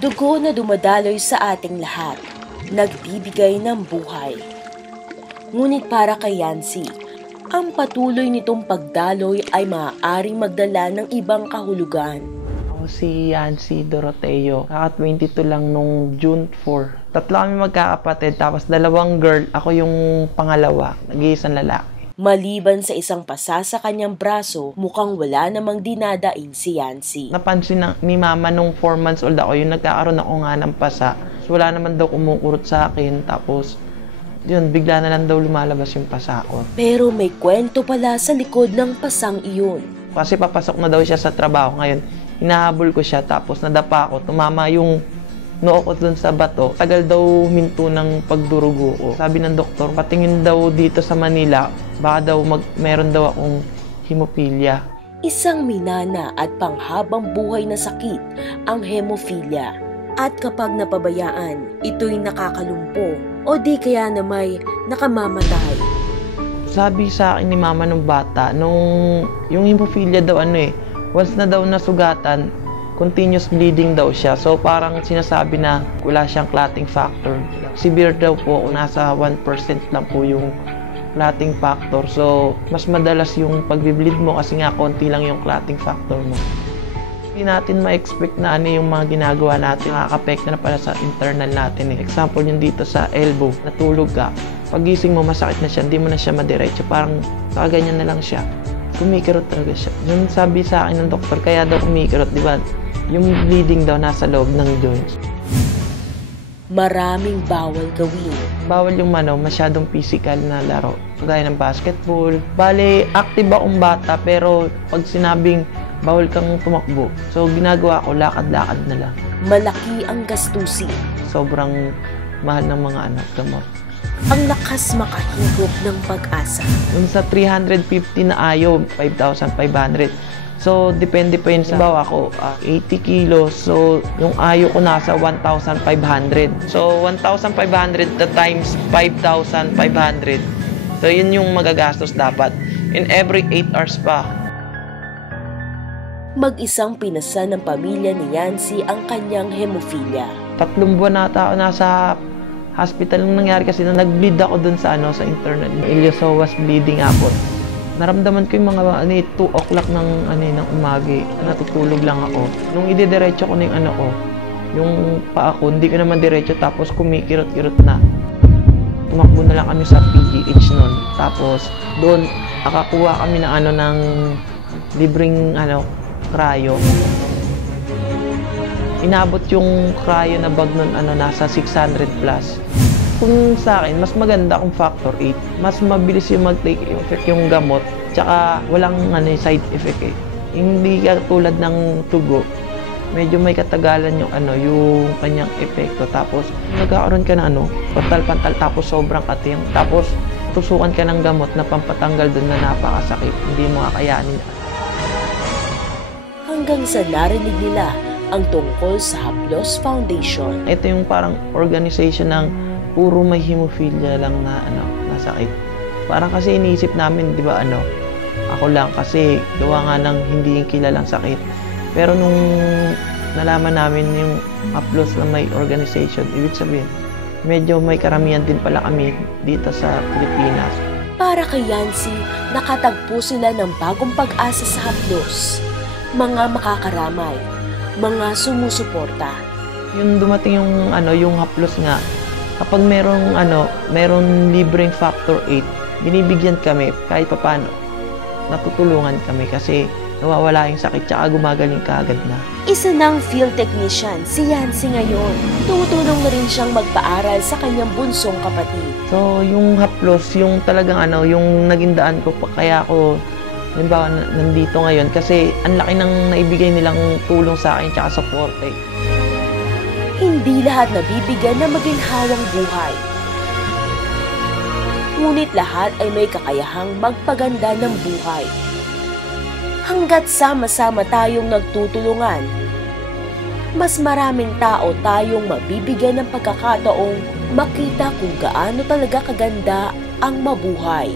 Dugo na dumadaloy sa ating lahat, nagbibigay ng buhay. Ngunit para kay Yancy, ang patuloy nitong pagdaloy ay maaaring magdala ng ibang kahulugan. Ako si Yancy Doroteo, kaka-22 lang nung June 4. Tatlo kami magkakapatid, tapos 2 girl, ako yung pangalawa, nag-iisang lalaki. Maliban sa isang pasa sa kanyang braso, mukhang wala namang dinadaing si Yancy. Napansin ni mama nung 4 months old ako, yung nagkakaroon ako nga ng pasa. So, wala naman daw kumukurot sa akin, tapos yun, bigla na lang daw lumalabas yung pasa ko. Pero may kwento pala sa likod ng pasang iyon. Kasi papasok na daw siya sa trabaho ngayon. Hinahabol ko siya, tapos nadapa ako, tumama yung noo ko dun sa bato. Tagal daw huminto ng pagdurugo ko. Sabi ng doktor, patingin daw dito sa Manila, baka daw meron daw akong hemophilia. Isang minana at panghabang buhay na sakit ang hemophilia. At kapag napabayaan, ito'y nakakalumpo o di kaya na may nakamamatay. Sabi sa akin ni mama nung bata, yung hemophilia daw once na daw nasugatan, continuous bleeding daw siya. So parang sinasabi na wala siyang clotting factor. Severe daw po, nasa 1% lang po yung clotting factor. So mas madalas yung pagbi-bleed mo kasi nga konti lang yung clotting factor mo. Hindi natin ma-expect na yung mga ginagawa natin, nakaka-apekto na pala sa internal natin. Example yung dito sa elbow, natulog ka. Pagising mo, masakit na siya, hindi mo na siya madiretso, parang nakaganyan na lang siya. Kumikirot talaga siya. Yung sabi sa akin ng doktor, kaya daw kumikirot, di ba? Yung bleeding daw nasa loob ng joints. Maraming bawal gawin. Bawal yung masyadong physical na laro. Gaya ng basketball. Bale, active akong bata, pero pag sinabing bawal kang tumakbo, so ginagawa ko, lakad-lakad na lang. Malaki ang gastusin. Sobrang mahal ng mga gamot. Ang lakas makahigop ng pag-asa. Yung sa 350 na ayo, 5,500. So, depende pa yun sa bawa ko, 80 kilos. So, yung ayo ko nasa 1,500. So, 1,500 times 5,500. So, yun yung magagastos dapat. In every 8 hours pa. Mag-isang pinasa ng pamilya ni Yancy ang kanyang hemophilia. 3 buwan na ako nasa hospital nung nangyari kasi nag-bleed ako dun sa internal. Iliopsoas bleeding ako. Naramdaman ko yung mga 2 o'clock ng umaga. Natutulog lang ako. Nung idediretso ko na yung yung paa ko, hindi ko naman diretso, tapos kumikirot-kirot na. Tumakbo na lang kami sa PGH nun. Tapos doon nakakuha kami ng libreng cryo. Inabot yung cryo na bag nun nasa 600 plus. Kung sa akin, mas maganda kung factor 8. Mas mabilis yung mag-take effect yung gamot, tsaka walang side effect Hindi katulad ng tugo. Medyo may katagalan yung kanyang epekto. Tapos nagkakaroon ka na pantal-pantal, tapos sobrang kating. Tapos tusukan ka ng gamot na pampatanggal dun na napakasakit. Hindi mo kakayanin. Hanggang sa narinig nila ang tungkol sa Haplos Foundation. Ito yung parang organization ng puro may hemophilia lang na sakit. Parang kasi iniisip namin, di ba ako lang kasi gawa nga ng hindi kilalang sakit. Pero nung nalaman namin yung Haplos na may organization, ibig sabihin, medyo may karamihan din pala kami dito sa Pilipinas. Para kay Yancy, nakatagpo sila ng bagong pag-asa sa Haplos. Mga makakaramay, mga sumusuporta. Yung dumating yung Haplos nga, kapag merong libreng factor 8, binibigyan kami kahit papaano. Natutulungan kami kasi nawawala yung sakit tsaka gumagaling kaagad na. Isa ng field technician si Yancy ngayon. Tumutulong na rin siyang magpaaral sa kanyang bunsong kapatid. So yung Haplos, yung talagang yung naging daan ko kaya ako halimbawa nandito ngayon kasi ang laki ng naibigay nilang tulong sa akin tsaka support Hindi lahat nabibigyan na maginhawang buhay. Ngunit lahat ay may kakayahang magpaganda ng buhay. Hanggat sama-sama tayong nagtutulungan, mas maraming tao tayong mabibigyan ng pagkakataong makita kung gaano talaga kaganda ang mabuhay.